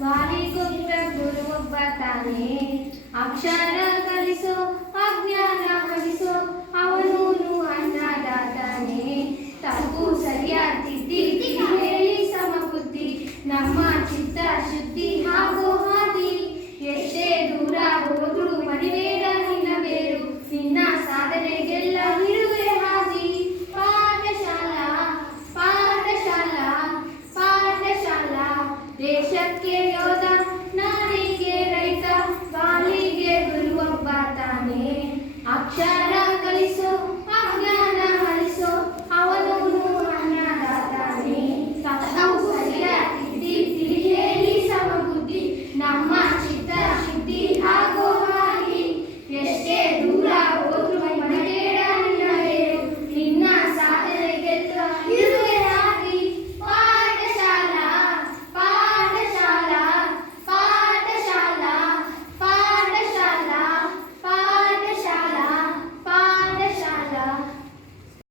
ಬಾರಿಗೊಬ್ಬ ಗುರುವೊಬ್ಬ ತಾನೇ. ಅಕ್ಷರ ಕಲಿಸೋ ಅಜ್ಞಾನ ಹೊಡಿಸೋ ಅವನೂನು ಅನ್ನದಾತಾನೆ. ತಪ್ಪು ಸರಿಯಾದ ತಿದ್ದಿ ಹೇಳಿ ಸಮಬುದ್ಧಿ ನಮ್ಮ ಚಿತ್ತ ಶುದ್ಧಿ ಹಾಗೂ ಹಾದಿ. ಎಷ್ಟೇ ದೂರ ಹೋದ್ರು ಮರಿಬೇಡ ನಿನ್ನ ಬೇರು, ನಿನ್ನ ಸಾಧನೆಗೆಲ್ಲ ಇರುವೆ ಹಾದಿ. ಪಾಠಶಾಲಾ ಪಾಠಶಾಲಾ ಪಾಠಶಾಲಾ ದೇಶಕ್ಕೆ ಯೋಧ